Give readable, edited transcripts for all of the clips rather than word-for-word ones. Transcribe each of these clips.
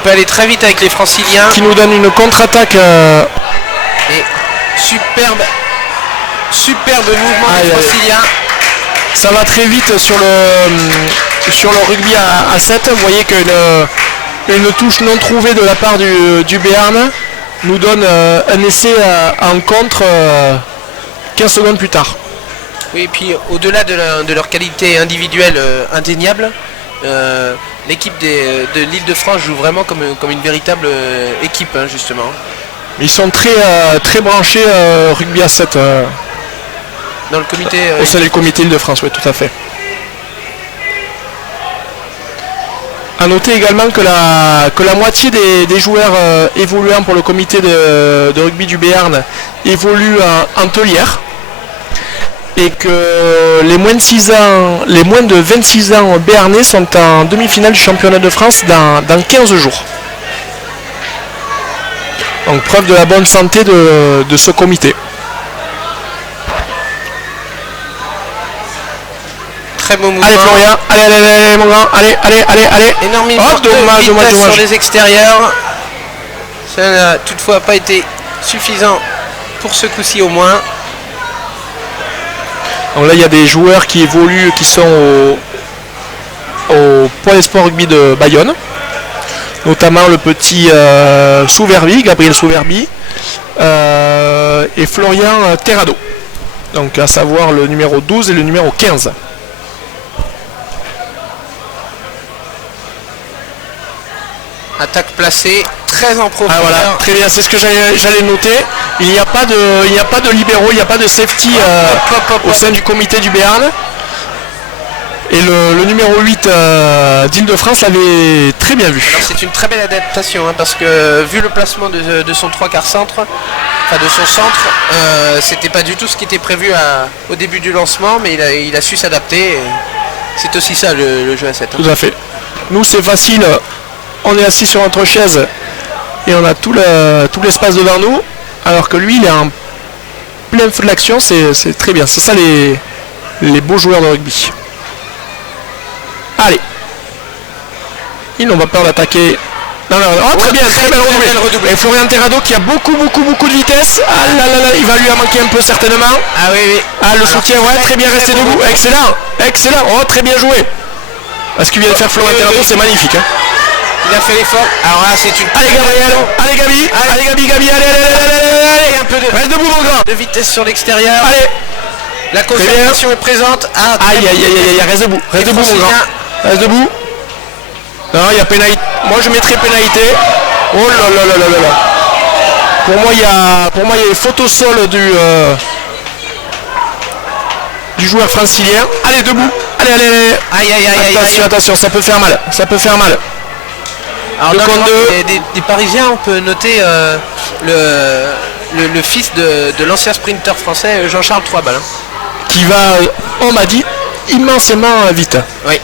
peut aller très vite avec les Franciliens. Qui nous donne une contre-attaque. Et superbe mouvement des Franciliens. Ça va très vite sur le rugby à 7. Vous voyez qu'une touche non trouvée de la part du Béarn nous donne un essai en contre 15 secondes plus tard. Oui, et puis au-delà de leur qualité individuelle indéniable, l'équipe de l'Île-de-France joue vraiment comme une véritable équipe, hein, justement. Ils sont très branchés rugby à 7 dans le comité. Au sein du comité Île-de-France, oui, tout à fait. A noter également que la moitié des joueurs évoluant pour le comité de rugby du Béarn évoluent en Teulière. Et que les moins de 26 ans béarnais sont en demi-finale du championnat de France dans 15 jours. Donc preuve de la bonne santé de ce comité. Très beau mouvement. Allez Florian, allez mon grand, allez. Énormément de vitesse sur les extérieurs. Ça n'a toutefois pas été suffisant pour ce coup-ci au moins. Donc là il y a des joueurs qui évoluent, qui sont au Pôle Sport Rugby de Bayonne, notamment le petit Gabriel Souverbi et Florian Terrado, donc à savoir le numéro 12 et le numéro 15. Attaque placée, très en profondeur. Ah, voilà, très bien, c'est ce que j'allais noter. Il n'y a pas de libéraux, il n'y a pas de safety au sein du comité du Béarn. Et le numéro 8 d'Île-de-France l'avait très bien vu. C'est une très belle adaptation, hein, parce que vu le placement de son 3/4 centre, enfin de son centre, c'était pas du tout ce qui était prévu au début du lancement, mais il a su s'adapter. C'est aussi ça le jeu à 7. Tout à fait. Nous c'est facile. On est assis sur notre chaise et on a tout l'espace devant nous, alors que lui il est en plein feu de l'action, c'est très bien. C'est ça les beaux joueurs de rugby. Allez. Ils n'ont pas peur d'attaquer. Non, très bien redoublé. Et Florian Terrado qui a beaucoup de vitesse. Ah là là, il va lui en manquer un peu certainement. Ah oui. Ah le soutien, ouais, très bien resté debout. Excellent. Oh, très bien joué. Parce qu'il vient de faire Florian Terrado, c'est magnifique. Hein. Il a fait l'effort. Alors là, c'est une... Allez Gabriel, allez Gabi, allez. Un peu reste debout mon grand. De vitesse sur l'extérieur. Allez. La concentration est présente. Aïe, reste debout mon grand. Reste debout. Non, il y a pénalité. Moi je mettrais pénalité. Oh là. Pour moi il y a faute au sol du joueur francilien. Allez, debout. Allez. Aïe. Attention, ça peut faire mal. Alors, des Parisiens, on peut noter le fils de l'ancien sprinter français Jean-Charles Troisbal. Qui va, on m'a dit, immensément vite. Oui.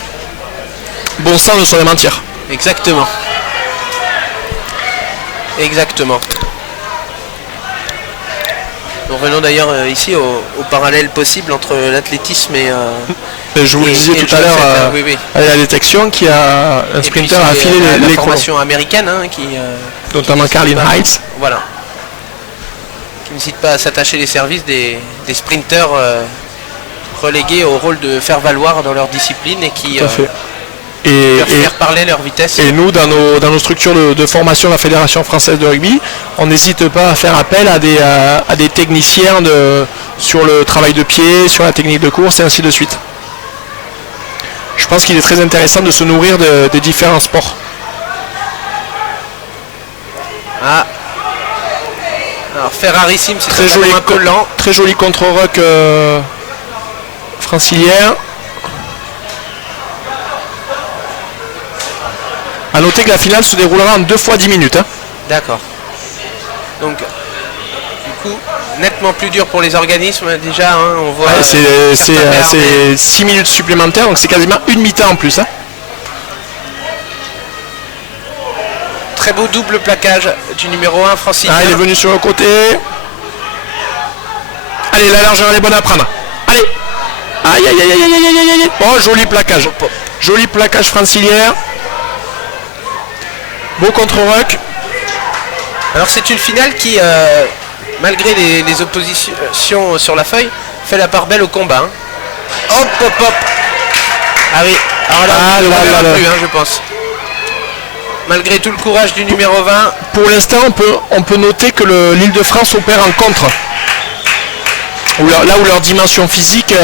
Bon sang ne saurait mentir. Exactement. Nous revenons d'ailleurs ici au parallèle possible entre l'athlétisme et... je vous le disais tout à l'heure, à la détection, qui a un sprinter à filer les formation américaine, hein, notamment Carlin Heights. Voilà. Qui n'hésite pas à s'attacher les services des sprinters relégués au rôle de faire valoir dans leur discipline et qui peuvent faire parler leur vitesse. Et nous, dans nos structures de formation de la Fédération française de rugby, on n'hésite pas à faire appel à des techniciens sur le travail de pied, sur la technique de course et ainsi de suite. Je pense qu'il est très intéressant de se nourrir des différents sports. Alors Ferrarissime, c'est très joli, un peu lent. Très joli contre-rock francilien. A noter que la finale se déroulera en 2 fois 10 minutes. Hein. D'accord. Donc, du coup, nettement plus dur pour les organismes déjà. Hein, on voit. C'est 6 minutes supplémentaires, donc c'est quasiment une mi-temps en plus. Hein. Très beau double plaquage du numéro 1 Francis. Il est venu sur le côté. Allez, la largeur elle est bonne à prendre. Allez. Aïe. Oh, joli plaquage. Joli plaquage francilien. Beau contre-rock. Alors c'est une finale qui, malgré les oppositions sur la feuille, fait la part belle au combat. Hein. Hop, hop, hop. Ah oui, alors là, plus, hein, je pense. Malgré tout le courage du numéro 20. Pour l'instant, on peut noter que l'Île-de-France opère en contre. Là où leur dimension physique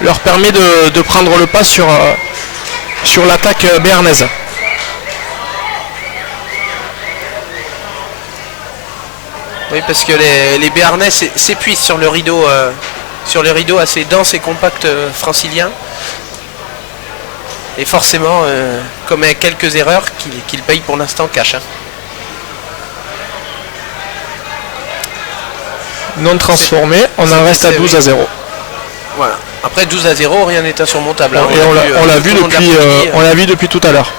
leur permet de prendre le pas sur l'attaque béarnaise. Oui, parce que les Béarnais s'épuisent sur le rideau assez dense et compact francilien. Et forcément, commet quelques erreurs qu'il paye pour l'instant cash. Hein. Non transformé, on en reste à 12-0. Voilà. Après 12-0, rien n'est insurmontable. Hein. Et on l'a vu depuis tout à l'heure.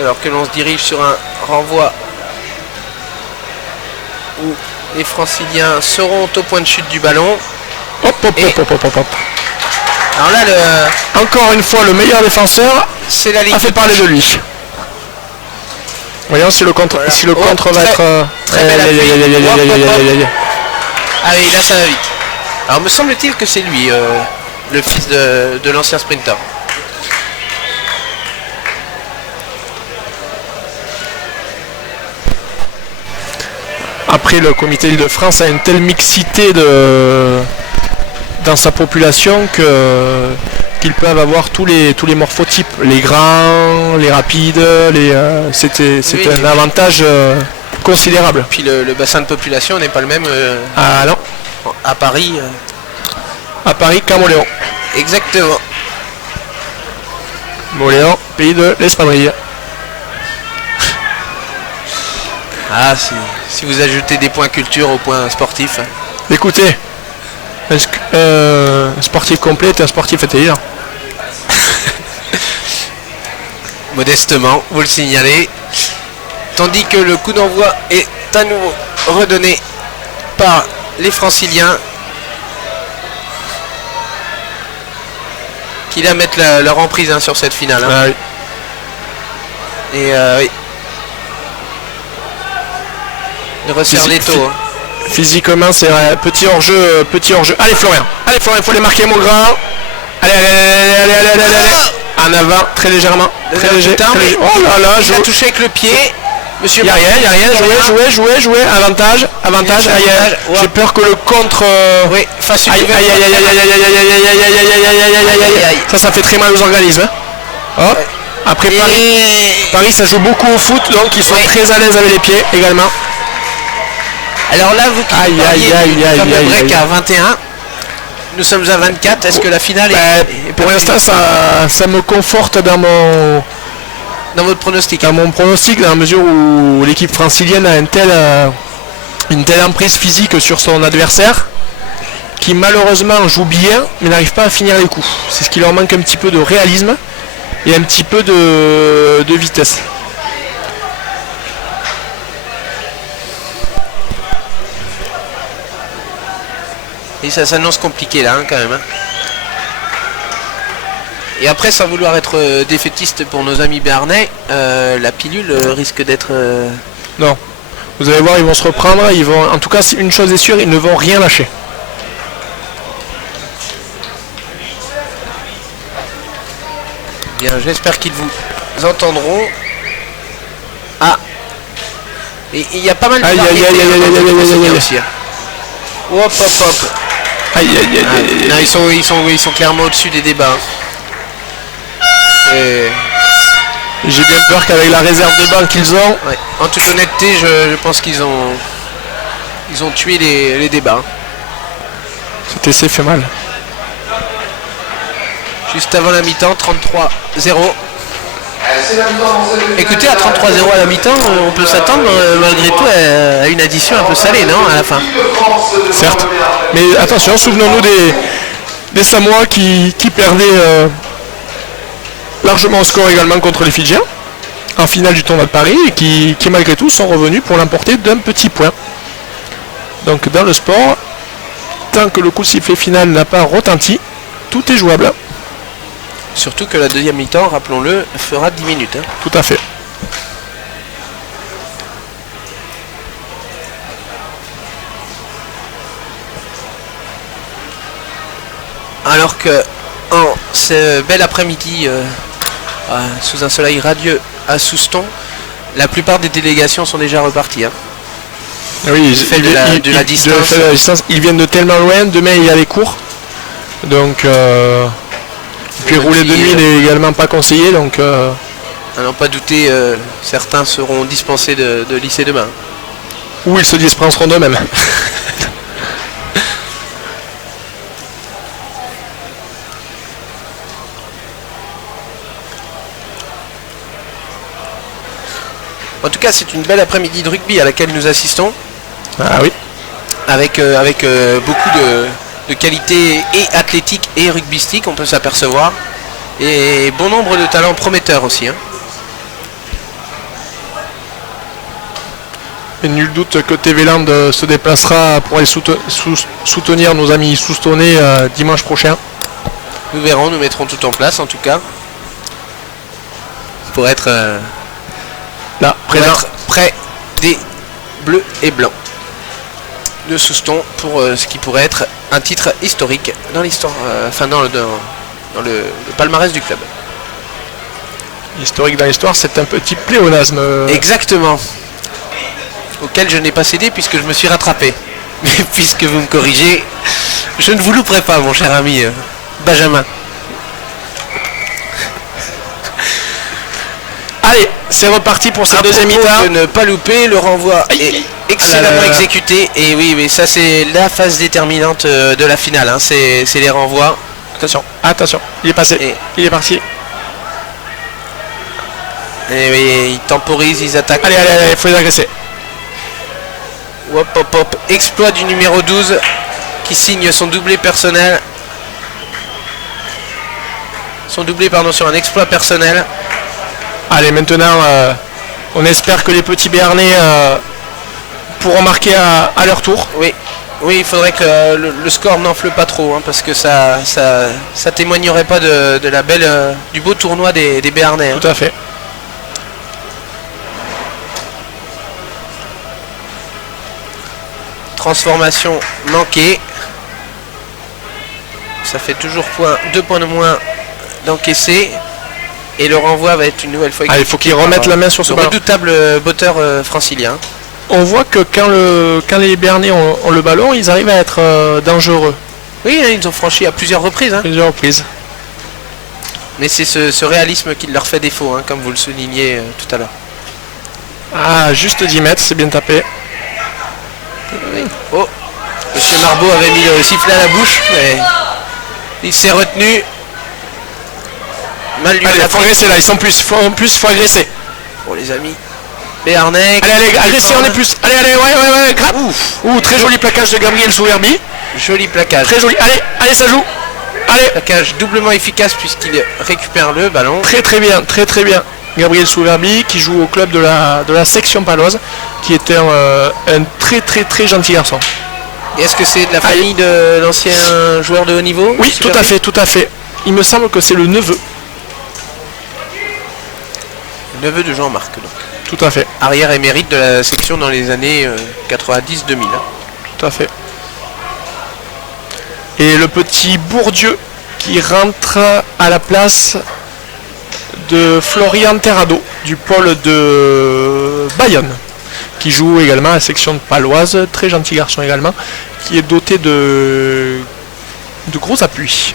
Alors que l'on se dirige sur un renvoi où les franciliens seront au point de chute du ballon. Hop, hop, hop, hop, hop, hop. Alors là, encore une fois, le meilleur défenseur c'est la ligue a fait parler de lui. Voyons si le contre, voilà. Si le contre va être... Très belle Ah oui, là ça va vite. Alors me semble-t-il que c'est lui, le fils de l'ancien sprinter. Après, le comité Île-de-France a une telle mixité dans sa population qu'ils peuvent avoir tous les morphotypes, les grands, les rapides, c'était un avantage considérable. Puis le bassin de population n'est pas le même ah non. À Paris. À Paris qu'à Moléon. Exactement. Moléon, pays de l'Espadrille. Ah, si vous ajoutez des points culture aux points sportifs. Écoutez, un sportif complet est un sportif intelligent. Modestement, vous le signalez. Tandis que le coup d'envoi est à nouveau redonné par les franciliens. Qui là mettent leur emprise sur cette finale. Hein. Ah, oui. Et oui. Il resserre les taux. Hein. Physiquement, c'est petit hors-jeu, Allez Florian, il faut les marquer mon grand. Allez. En avant, très légèrement. Très léger. Oh là là, il a touché avec le pied. Monsieur. Il n'y a rien. Jouer. Avantage. J'ai peur que le contre. Oui, fasse une. Ça fait très mal aux organismes. Oh. Après Paris, ça joue beaucoup au foot, donc ils sont très à l'aise avec les pieds également. Alors là, vous qui parliez du break à 21, nous sommes à 24. Est-ce que la finale est pour l'instant, ça me conforte dans votre pronostic. Dans mon pronostic, dans la mesure où l'équipe francilienne a une telle emprise physique sur son adversaire, qui malheureusement joue bien, mais n'arrive pas à finir les coups. C'est ce qui leur manque un petit peu de réalisme et un petit peu de vitesse. Et ça s'annonce compliqué là, hein, quand même. Hein. Et après, sans vouloir être défaitiste pour nos amis béarnais, la pilule risque d'être... Non. Vous allez voir, ils vont se reprendre. En tout cas, une chose est sûre, ils ne vont rien lâcher. Bien, j'espère qu'ils vous entendront. Ah. Et il y a pas mal de variétés aussi. Hop. Non, ils sont clairement au-dessus des débats. Et... J'ai bien peur qu'avec la réserve de banc qu'ils ont... Ouais. En toute honnêteté, je pense qu'ils ont tué les débats. Cet essai fait mal. Juste avant la mi-temps, 33-0. Écoutez, à 33-0 à la mi-temps, on peut s'attendre malgré tout à une addition un peu salée, non, à la fin. Certes, mais attention, souvenons-nous des Samoa qui perdaient largement au score également contre les Fidjiens en finale du tournoi de Paris et qui malgré tout sont revenus pour l'emporter d'un petit point. Donc dans le sport, tant que le coup de sifflet final n'a pas retenti, tout est jouable. Surtout que la deuxième mi-temps, rappelons-le, fera 10 minutes. Hein. Tout à fait. Alors que en ce bel après-midi, sous un soleil radieux à Souston, la plupart des délégations sont déjà reparties. Hein. Oui, de la distance. Ils viennent de tellement loin, demain il y a les cours. Donc, puis rouler de nuit n'est également pas conseillé. Donc, à n'en pas douter, certains seront dispensés de lycée demain. Ou ils se dispenseront d'eux-mêmes. En tout cas, c'est une belle après-midi de rugby à laquelle nous assistons. Ah oui. Avec beaucoup de qualité et athlétique et rugbystique, on peut s'apercevoir. Et bon nombre de talents prometteurs aussi. Hein. Et nul doute que TV Land se déplacera pour aller soutenir nos amis soustonnais dimanche prochain. Nous verrons, nous mettrons tout en place en tout cas. Pour être... Là, près des bleus et blancs de Souston pour ce qui pourrait être un titre historique dans l'histoire, dans le palmarès du club. Historique dans l'histoire, c'est un petit pléonasme. Exactement. Auquel je n'ai pas cédé puisque je me suis rattrapé. Mais puisque vous me corrigez, je ne vous louperai pas, mon cher ami Benjamin. Allez, c'est reparti pour cette deuxième mi-temps. De ne pas louper, le renvoi est excellemment exécuté. Et oui, mais ça c'est la phase déterminante de la finale. Hein. C'est les renvois. Attention, il est passé. Il est parti. Et oui, ils temporisent, ils attaquent. Allez, il faut les agresser. Hop, hop, hop. Exploit du numéro 12 qui signe son doublé personnel. Son doublé, pardon, sur un exploit personnel. Allez, maintenant, on espère que les petits Béarnais pourront marquer à leur tour. Oui, il faudrait que le score n'enfle pas trop, hein, parce que ça témoignerait pas de la belle, du beau tournoi des Béarnais. Hein. Tout à fait. Transformation manquée. Ça fait toujours 2 points de moins d'encaisser. Et le renvoi va être une nouvelle fois. Il faut qu'ils remettent la main sur ce ballon. Redoutable botteur francilien. On voit que quand les Béarnais ont le ballon, ils arrivent à être dangereux. Oui, ils ont franchi à plusieurs reprises. Hein. Plusieurs reprises. Mais c'est ce réalisme qui leur fait défaut, hein, comme vous le soulignez tout à l'heure. Ah, juste 10 mètres, c'est bien tapé. Oui. Oh, Monsieur Marbeau avait mis le sifflet à la bouche, mais il s'est retenu. Allez, il faut agresser là, ils sont plus, faut agresser. Bon les amis, Béarnais. Allez, agresser, on est plus. Allez, ouais, grave. Ouh, très joli plaquage de Gabriel Souverbi. Joli plaquage. Très joli, allez, ça joue. Allez. Plaquage doublement efficace puisqu'il récupère le ballon. Très bien. Gabriel Souverbi qui joue au club de la section paloise, qui était un très gentil garçon. Et est-ce que c'est de la famille de l'ancien joueur de haut niveau? Oui, tout à fait. Il me semble que c'est le neveu. Neveu de Jean-Marc, donc. Tout à fait. Arrière émérite de la section dans les années 90-2000. Hein. Tout à fait. Et le petit Bourdieu qui rentre à la place de Florian Terrado du pôle de Bayonne, qui joue également à la section de paloise, très gentil garçon également, qui est doté de gros appuis.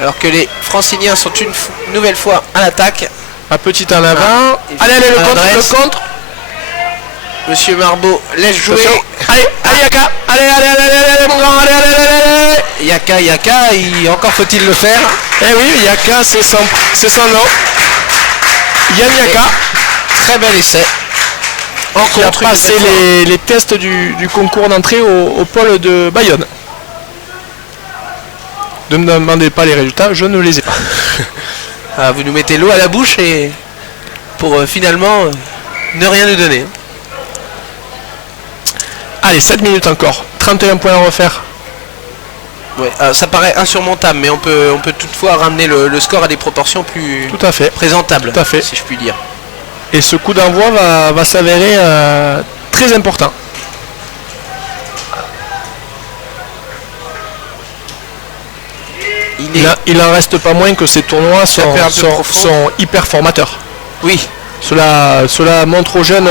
Alors que les Franciliens sont une nouvelle fois à l'attaque. Un petit en avant. Allez, le contre. Monsieur Marbeau laisse jouer. Allez, Yaka. Allez, mon grand, allez. Yaka, encore faut-il le faire. Eh oui, Yaka, c'est son nom. Yann Yaka. Très bel essai. Qui a passé les tests du concours d'entrée au pôle de Bayonne. Ne me demandez pas les résultats, je ne les ai pas. Vous nous mettez l'eau à la bouche et pour finalement ne rien nous donner. Allez, 7 minutes encore. 31 points à refaire. Ouais, ça paraît insurmontable, mais on peut toutefois ramener le score à des proportions plus Tout à fait. présentables, Tout à fait. si je puis dire. Et ce coup d'envoi va s'avérer très important. Il en reste pas moins que ces tournois sont hyper formateurs. Oui. Cela montre aux jeunes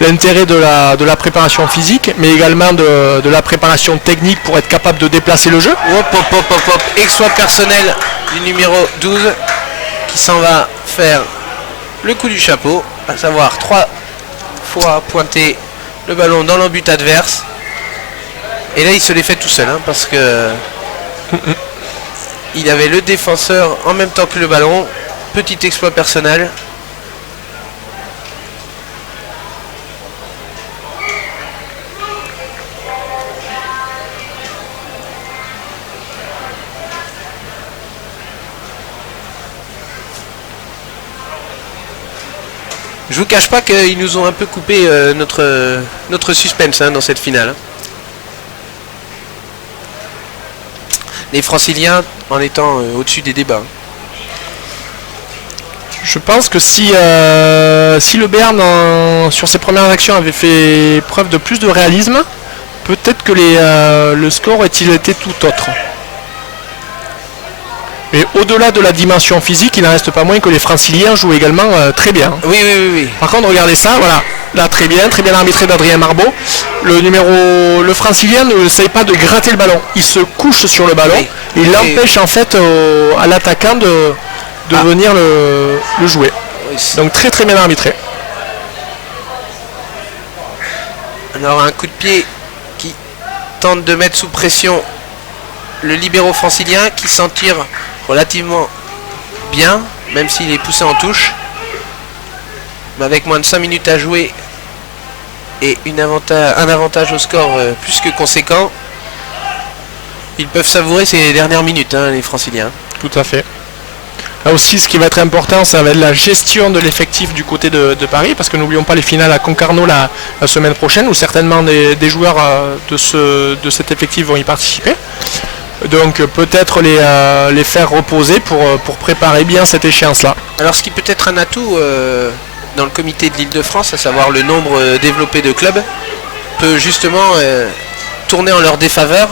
l'intérêt de la préparation physique, mais également de la préparation technique pour être capable de déplacer le jeu. Hop, hop, hop, hop, hop. Exploit personnel du numéro 12 qui s'en va faire le coup du chapeau, à savoir 3 fois pointer le ballon dans l'embut adverse. Et là il se les fait tout seul, hein, parce que il avait le défenseur en même temps que le ballon. Petit exploit personnel. Je vous cache pas qu'ils nous ont un peu coupé notre suspense, hein, dans cette finale. Les Franciliens en étant au-dessus des débats. Je pense que si le Béarn sur ses premières actions avait fait preuve de plus de réalisme, peut-être que le score aurait-il été tout autre. Mais au-delà de la dimension physique, il n'en reste pas moins que les Franciliens jouent également très bien. Oui. Par contre, regardez ça, voilà. Là, très bien arbitré d'Adrien Marbeau. Le Francilien ne essaye pas de gratter le ballon. Il se couche sur le ballon. Oui. Il empêche en fait à l'attaquant de venir le jouer. Oui, donc très bien arbitré. Alors un coup de pied qui tente de mettre sous pression le libéro francilien qui s'en tire relativement bien, même s'il est poussé en touche. Mais avec moins de 5 minutes à jouer et un avantage au score plus que conséquent, ils peuvent savourer ces dernières minutes, hein, les Franciliens. Tout à fait. Là aussi, ce qui va être important, ça va être la gestion de l'effectif du côté de Paris, parce que n'oublions pas les finales à Concarneau la semaine prochaine, où certainement des joueurs de cet effectif vont y participer. Donc peut-être les faire reposer pour préparer bien cette échéance-là. Alors ce qui peut être un atout dans le comité de l'Île-de-France, à savoir le nombre développé de clubs, peut justement tourner en leur défaveur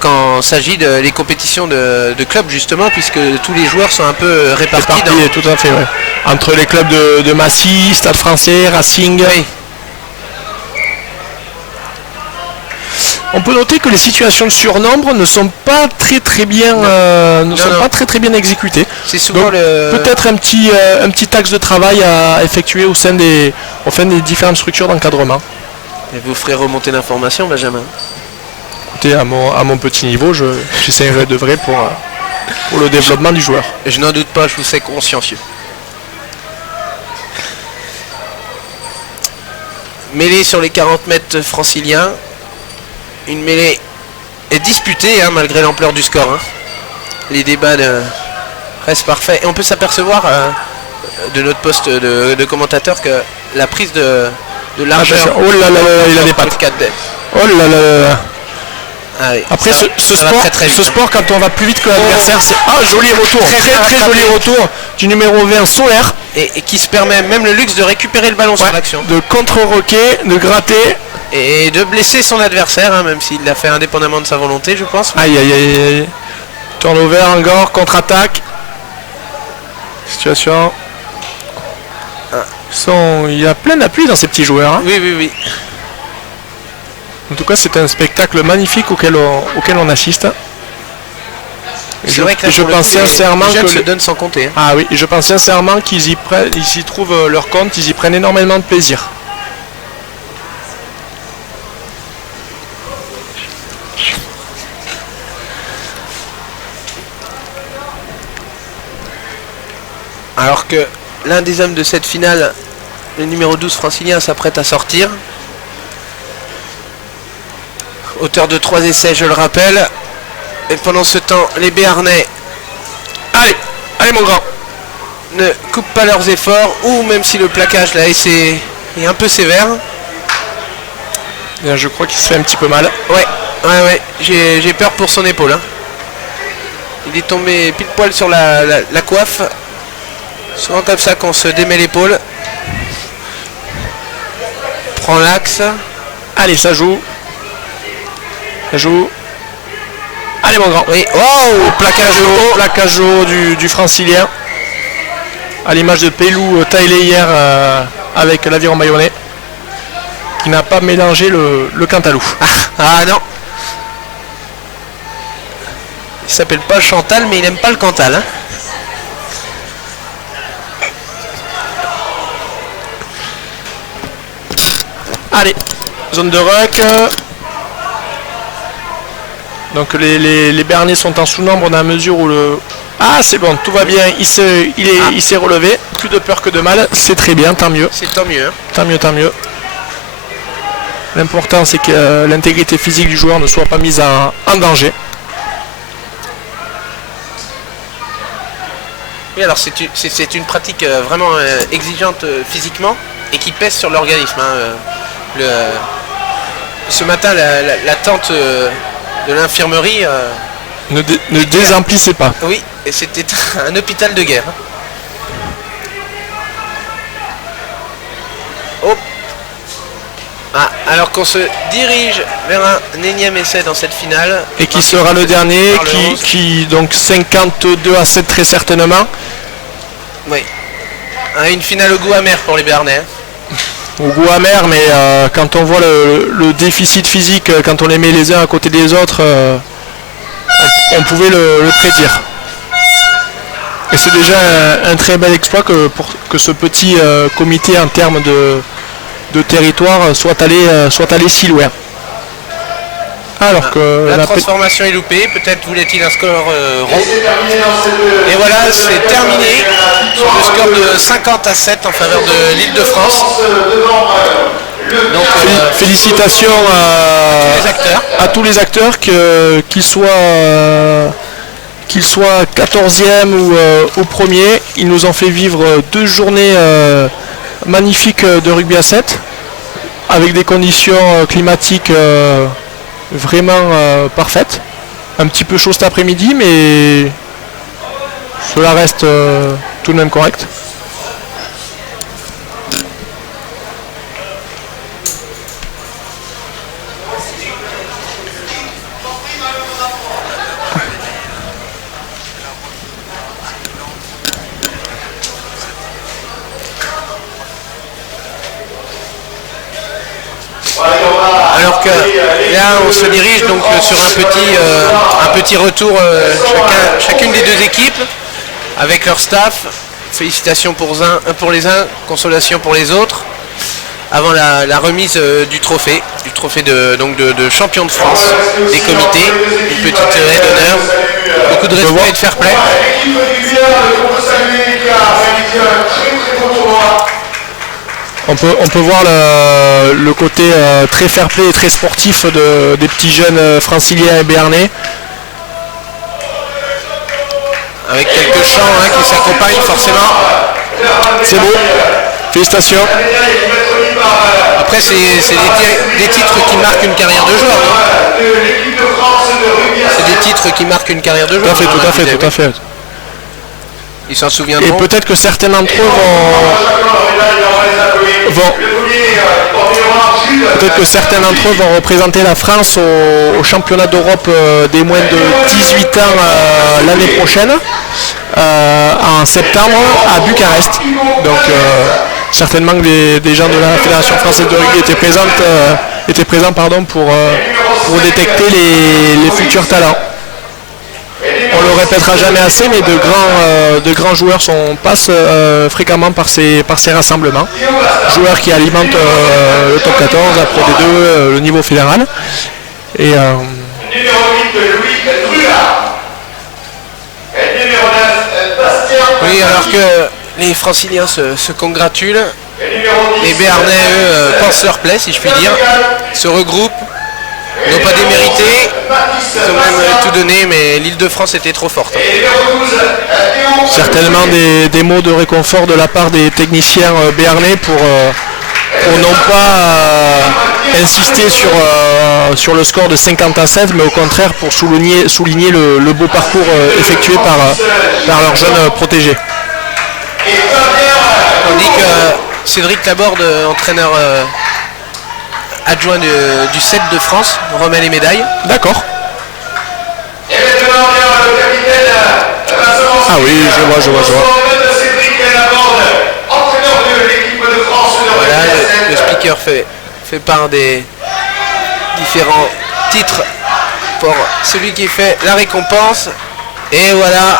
quand il s'agit des compétitions de clubs, justement, puisque tous les joueurs sont un peu répartis. Tout à fait, ouais. Entre les clubs de Massy, Stade Français, Racing. Oui. On peut noter que les situations de surnombre ne sont pas très bien bien exécutées. C'est souvent peut-être un petit axe de travail à effectuer au sein des différentes structures d'encadrement. Et vous ferez remonter l'information, Benjamin. Écoutez, à mon petit niveau, j'essaierai de vrai pour le développement du joueur. Je n'en doute pas, je vous sais consciencieux. Mêlée sur les 40 mètres franciliens. Une mêlée est disputée, hein, malgré l'ampleur du score. Hein. Les débats restent parfaits. Et on peut s'apercevoir de notre poste de commentateur que la prise de largeur... Oh là là, il a des pattes. Oh là là. Ah oui, après ça, ce sport, quand on va plus vite que l'adversaire, c'est joli retour, très joli retour du numéro 20 Solaire. Et qui se permet même le luxe de récupérer le ballon sur l'action. De contre-roquer, de gratter. Et de blesser son adversaire, hein, même s'il l'a fait indépendamment de sa volonté, je pense. Aïe. Turnover encore, contre-attaque. Situation. Il y a plein d'appui dans ces petits joueurs. Hein. Oui. En tout cas, c'est un spectacle magnifique auquel on assiste. Je pense sincèrement que se donnent sans compter. Hein. Ah oui, je pense sincèrement qu'ils y trouvent leur compte, ils y prennent énormément de plaisir. Alors que l'un des hommes de cette finale, le numéro 12 francilien, s'apprête à sortir. Auteur de 3 essais, je le rappelle. Et pendant ce temps, les Béarnais... Allez mon grand. ne coupent pas leurs efforts, ou même si le plaquage là est un peu sévère. Je crois qu'il se fait un petit peu mal. Ouais, j'ai peur pour son épaule. Hein. Il est tombé pile poil sur la coiffe. Souvent comme ça qu'on se démet l'épaule. Prends l'axe. Allez, ça joue. Ça joue. Allez mon grand. Oui. Oh, plaquage haut du francilien. À l'image de Pelou taillé hier avec l'aviron bayonnais. Qui n'a pas mélangé le cantalou. Ah non. Il s'appelle pas Chantal, mais il n'aime pas le Cantal. Hein. Allez, zone de ruck. Donc les Béarnais sont en sous-nombre dans la mesure où le... Ah c'est bon, tout va bien, il s'est relevé. Plus de peur que de mal, c'est très bien, tant mieux. C'est tant mieux. Hein. Tant mieux. L'important c'est que l'intégrité physique du joueur ne soit pas mise en danger. Oui, alors c'est une pratique vraiment exigeante physiquement et qui pèse sur l'organisme. Hein. Ce matin, la tente de l'infirmerie... ne désemplissez pas. Oui, et c'était un hôpital de guerre. Hein. Oh. Ah, alors qu'on se dirige vers un énième essai dans cette finale. Et qui sera le dernier, qui donc 52 à 7 très certainement. Oui. Une finale au goût amer pour les Béarnais. Au goût amer, mais quand on voit le déficit physique, quand on les met les uns à côté des autres, on pouvait le prédire. Et c'est déjà un très bel exploit que ce petit comité en termes de territoire soit allé si loin. Alors que la transformation est loupée, peut-être voulait-il un score rond. Et voilà, c'est terminé sur le score de 50 à 7 en faveur de l'Île-de-France. Donc félicitations à tous les acteurs, qu'ils soient 14e ou premier. Ils nous ont fait vivre 2 journées magnifiques de rugby à 7 avec des conditions climatiques vraiment parfaites. Un petit peu chaud cet après-midi, mais cela reste tout de même correct. Alors que là on se dirige donc sur un petit retour chacune des deux équipes avec leur staff. Félicitations pour les uns, consolation pour les autres. Avant la remise du trophée de champion de France des comités, une petite haie d'honneur, beaucoup de respect et de fair play. On peut voir le côté très fair play et très sportif des petits jeunes franciliens et béarnais. Avec quelques chants qui s'accompagnent forcément. C'est beau. Félicitations. Après c'est des titres qui marquent une carrière de joueur. C'est des titres qui marquent une carrière de joueur. Tout à fait. Ils s'en souviendront. Et peut-être que certains d'entre eux vont représenter la France au championnat d'Europe des moins de 18 ans l'année prochaine, en septembre à Bucarest. Donc certainement que des gens de la Fédération française de rugby étaient présents pour détecter les futurs talents. On le répétera jamais assez, mais de grands joueurs passent fréquemment par ces rassemblements. Joueurs qui alimentent le top 14, la Pro D2, le niveau fédéral. Et, oui, alors que les Franciliens se congratulent, les Béarnais, eux, pensent leur plaie, si je puis dire, se regroupent Ils n'ont pas démérité, ils ont même tout donné, mais l'Île-de-France était trop forte. Certainement des mots de réconfort de la part des techniciens béarnais pour non pas insister sur le score de 50-7, mais au contraire pour souligner le beau parcours effectué par leurs jeunes protégés. Tandis que Cédric Laborde, entraîneur adjoint du 7 de France, remet les médailles. D'accord. Ah oui, je vois. Voilà, le speaker fait part des différents titres pour celui qui fait la récompense. Et voilà,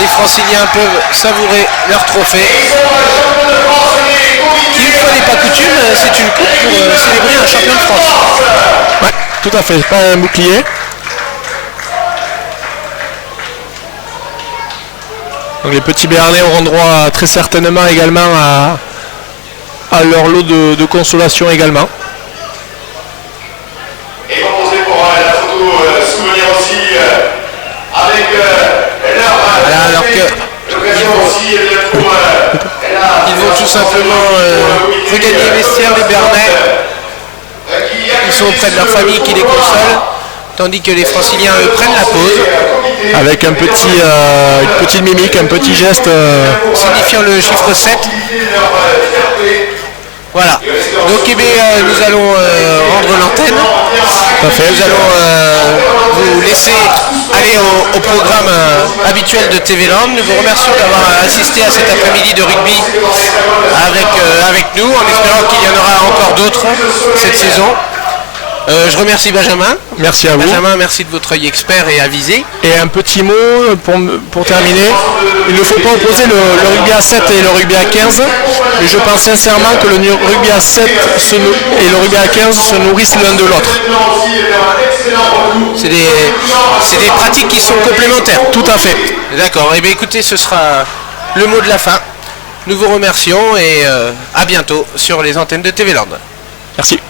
les Franciliens peuvent savourer leur trophée. Qui, une fois n'est pas coutume, c'est une coupe pour célébrer un champion de France. Ouais, tout à fait, pas un bouclier. Donc les petits Béarnais auront droit très certainement également à leur lot de consolation également. Et proposé pour la photo souvenir aussi avec leur voilà, alors que ils vont tout simplement regagner les vestiaires des Béarnais. Ils sont auprès de leur famille qui les console, tandis que les Franciliens eux prennent la pause. Avec une petite mimique, un petit geste. Signifiant le chiffre 7. Voilà. Donc eh bien, nous allons rendre l'antenne. Nous allons vous laisser aller au programme habituel de TV Land. Nous vous remercions d'avoir assisté à cet après-midi de rugby avec nous, en espérant qu'il y en aura encore d'autres cette saison. Je remercie Benjamin. Merci à vous. Benjamin, merci de votre œil expert et avisé. Et un petit mot pour terminer. Il ne faut pas opposer le rugby à 7 et le rugby à 15. Mais je pense sincèrement que le rugby à 7 et le rugby à 15 se nourrissent l'un de l'autre. C'est des pratiques qui sont complémentaires. Tout à fait. D'accord. Eh bien écoutez, ce sera le mot de la fin. Nous vous remercions et à bientôt sur les antennes de TV Land. Merci.